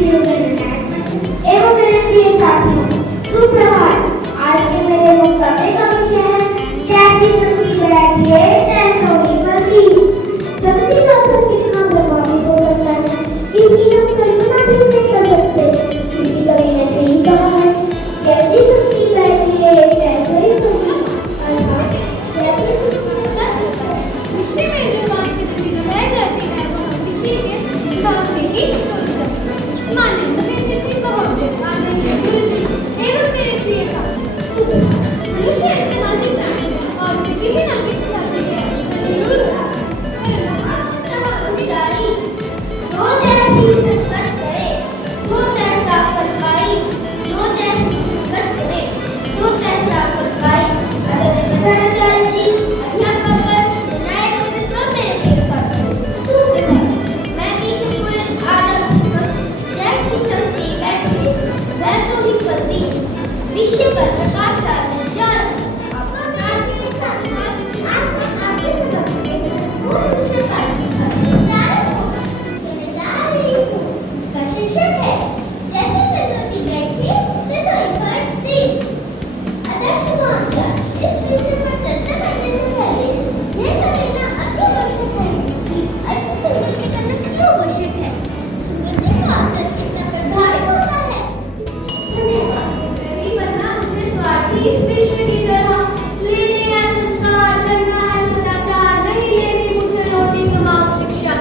एवं मेरे प्रिय साथियों, सुप्रभात। आज के मेरे मुकाबले का विषय है जैसी सब्जी बैठिए तैसा ही फलती। सब्जी का असर कितना प्रभावी हो सकता है इसकी हम कल्पना भी नहीं कर सकते। किसी कवि ने सही कहा है, जैसी सब्जी बैठिए तैसा ही फलती। अर्थात जैसी मिश्री में जो वाक्य प्रति लगाई जाती है वो हम मिश्री के भाग में ही मान्य सफेद बहुत आदरणीय गुरुजी एवं मेरे प्रिय साथी मनुष्य एक सामाजिक प्राणी है और उसे किसी न किसी साथी के आश्रय जरूर होता है। जो जैसी संगत करे सो तैसा फल पाई। जो जैसी संगत करे सो तैसा फल पाई। आदरणीय प्रधानाचार्य जी, अध्यापक विनायक मित्र मेरे प्रिय साथियों, सुप्रभात। मैं किशोर आदम स्पष्ट जैसी सब्जी बैठे वैसो ही फलती विषय पर प्रकाश डालने जा रहा हूं। आपका साथ आपके सबक के मूल विषय का इस विषय की तरह लेने है संस्कार, करना है सदाचार, नहीं लेनी मुझे रोटी कमाओ शिक्षा।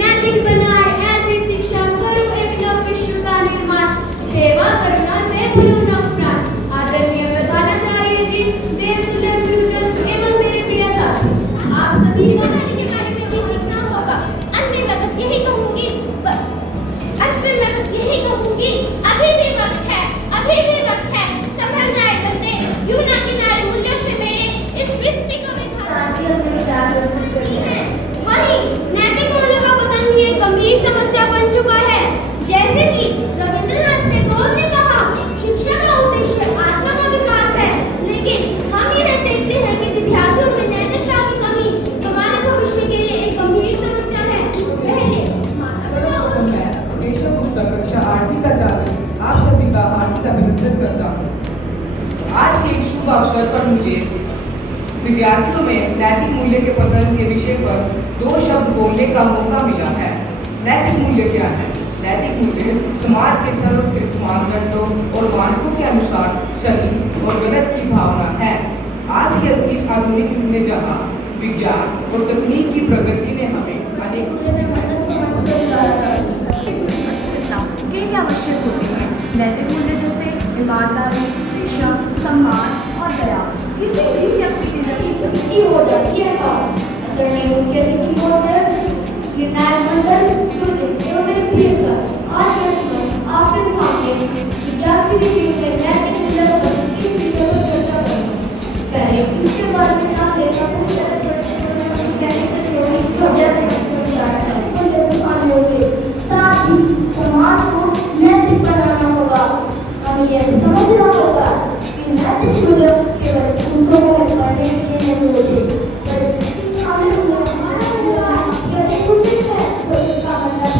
नैतिक बनाए ऐसी शिक्षा, करो एक नव विश्व का निर्माण, सेवा करुणा से भरो नव प्राण। आदरणीय प्रधानाचार्य जी, देवतुल्य गुरुजन एवं मेरे प्रिय साथी, आप सभी को इसके बारे में भी सीखना होगा। अंत में मैं बस यही कहूंगी अभी भी वक्त है, अभी भी वक्त है, संभल जाए बंदे, यूं ना किनारे मूल्यों से मेरे इस सृष्टि को वही नैतिक मूल्यों का पतन भी एक गंभीर समस्या बन चुका है। जैसे कि रविंद्रनाथ टैगोर ने कहा, शिक्षा का उद्देश्य आत्मा का विकास है, लेकिन हम यह देखते हैं कि विद्यार्थियों में नैतिकता की कमी हमारे भविष्य के लिए एक गंभीर समस्या है। पहले कक्षा 8वीं का छात्र आप सभी का हार्दिक अभिनंदन करता हूँ। आज के इस शुभ अवसर पर मुझे विद्यार्थियों में नैतिक मूल्य के पतन के विषय पर 2 शब्द बोलने का मौका मिला है। नैतिक मूल्य क्या है? नैतिक मूल्य समाज के सर्वोत्कृष्ट मानदंडों और मानकों के अनुसार सही और गलत की भावना है। आज के इस आधुनिक युग में जहाँ विज्ञान और तकनीक की प्रगति ने हमें अनेकों क्या आवश्यक होते हैं। नैतिक मूल्य जैसे ईमानदारी, शिक्षा, सम्मान और दया किसी भी व्यक्ति के की हो जाती है खास। आदरणीय मुख्य अतिथि महोदय, विनायक मंडल, गुरुजी एवं मेरे प्रिय साथी, आज मैं समय आपके सामने विद्यार्थी के जीवन में नैतिक मूल्य पर इस विषय पर चर्चा करूंगा। पहले इसके बारे में जान लेना साथ ही समाज को नैतिक बनाना होगा। हमें यह समझना होगा कि नैतिक मूल्य केवल पुस्तकों में पढ़ने के नहीं होते, बल्कि हमें हमारा व्यवहार यदि उचित है तो इसका मतलब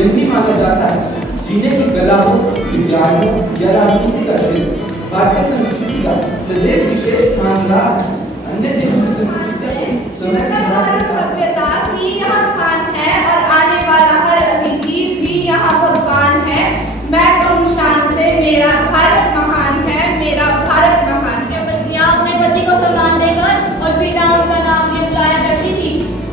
जन्मी माना जाता है। जीने की कला हो, विज्ञान हो या राजनीति का क्षेत्र, भारतीय संस्कृति का सदैव विशेष स्थान रहा है। अन्य देशों की संस्कृति सभ्यता की यहाँ खान है और आने वाला हर अतिथि भी यहाँ भगवान है। मैं कहूँ शान से, मेरा भारत महान है, मेरा भारत महान है। पत्नियां अपने पति को सम्मान देकर और बिना उनका नाम लिए बुलाया करती थी,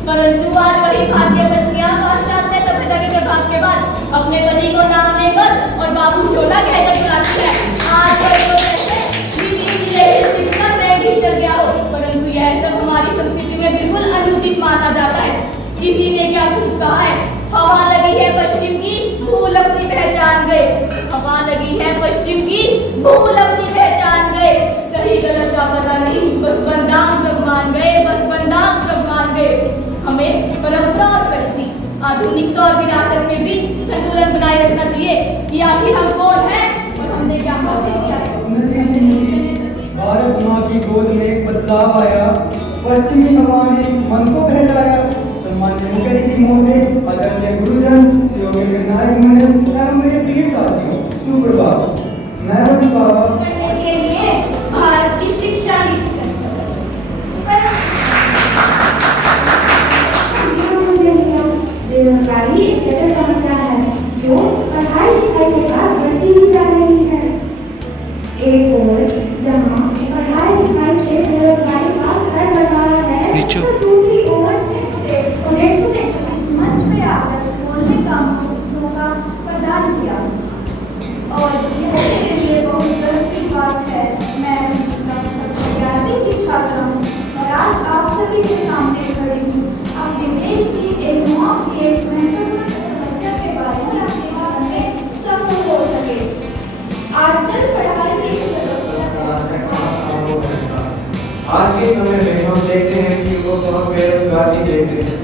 परंतु आज वही भारतीय पत्नियां पाश्चात्य सभ्यता के प्रभाव के बाद अपने पति को नाम देकर और बाबू शोला कहकर बुलाती है। आज तो जैसे रिलेशनशिप ट्रेंड ही चल गया हो, परंतु यह सब हमारी संस्कृति में बिल्कुल अनुचित माना जाता है। किसी ने क्या कुछ कहा है, हवा लगी है पश्चिम की, भूल अपनी पहचान गए। हवा लगी है पश्चिम की, भूल अपनी पहचान गए। सही गलत का पता नहीं, बस बंदांग सब मान गए, बस बंदांग सब मान गए। हमें परंपरा और प्रगति, आधुनिकता और विरासत के बीच संतुलन बनाए रखना चाहिए कि आखिर हम कौन हैं और हमने क्या हासिल किया है। भारत माँ की गोद में एक बदलाव आया, पश्चिमी हवा ने मन को बहलाया। सम्मान्य मुख्यमंत्री महोदय, आदरणीय गुरुजन, श्री निर्णायक मंडल और मेरे प्रिय साथियों, सुप्रभात। मैं वंश बाबा करने के लिए भारत की शिक्षा नीति बेरोजगारी एक जटिल समस्या है जो पढ़ाई लिखाई के साथ बढ़ती ही जा रही है। एक ओर जहाँ पढ़ाई लिखाई से बेरोजगारी का स्तर बढ़ रहा है, तो दूसरी ओर उन्हें इस मंच पे आकर बोलने का मौका प्रदान किया और यह मेरे लिए बहुत गर्व की बात है। मैं विद्यार्थी की छात्रा हूँ और आज आप सभी के सामने खड़ी हूँ अपने देश की एक युवा की एक महत्वपूर्ण समस्या के बारे में अपने बात में सफल हो सके। आजकल पढ़ाई एक आज के समय में हम देखते हैं कि वो बहुत बेरोजगारी देखते हैं।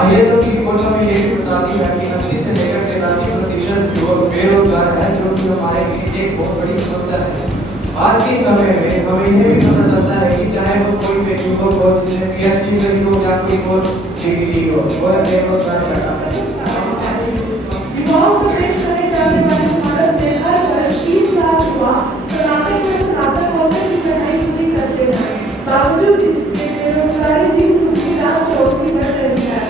आइए तो की रिपोर्ट में ये भी बताती है कि 80 से लेकर 83% युवक बेरोजगार हैं, जो कि हमारे लिए एक बहुत बड़ी समस्या है। आज के समय में हमें यह भी पता चलता है कि चाहे वो कोई भी युवक हो, जिसने PhD करी हो या कोई और डिग्री हो, वह बेरोजगार रहता है। युवाओं को देश करने जाने वाले भारत में हर वर्ष 30 लाख युवा स्नातक या स्नातक होकर की पढ़ाई पूरी करते हैं। बावजूद इसके बेरोजगारी दिन प्रतिदिन चौथी बढ़ रही है।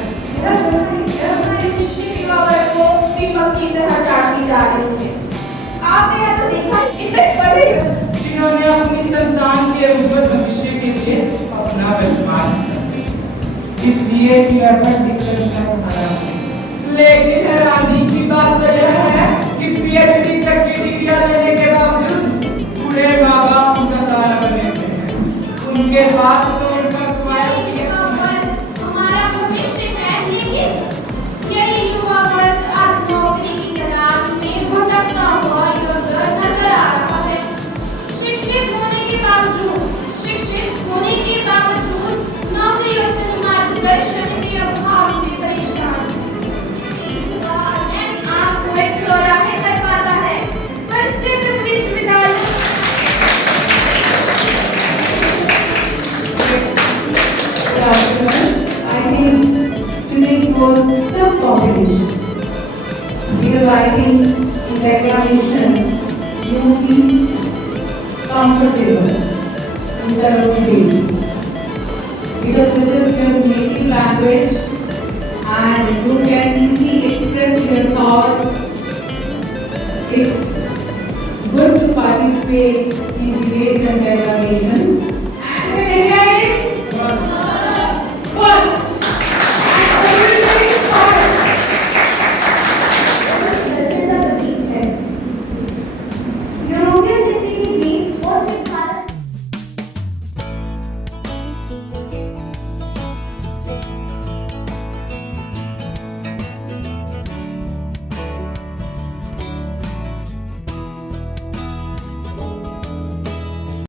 हमारे शिक्षित युवा वर्ग को दीपक की तरह चाटती जा रही है। आपने यह तो देखा, इतने पढ़े जिन्होंने अपनी संतान के उज्जवल भविष्य के लिए अपना बलिदान इसलिए कि वह पढ़ लिख कर उनका सहारा हो। लेकिन हैरानी की बात तो यह है कि PhD तक की डिग्रियां लेने के बावजूद बूढ़े माँ बाप उनका सहारा बने हुए हैं। उनके पास तो उनका हमारा भविष्य है, लेकिन यही युवा वर्ग आज नौकरी की तलाश में भटकता हुआ इधर-उधर नजर आ रहा है। शिक्षित होने के बावजूद नौकरियों से मार्गदर्शन के अभाव से परेशान। आपको एक चौराहे पर पाता है, प्रसिद्ध विश्वविद्यालय I think today it was tough competition because I think in the examination you feel comfortable instead of debate because this is your native language and you can easily express your thoughts. It's good to participate in debates and dialogue.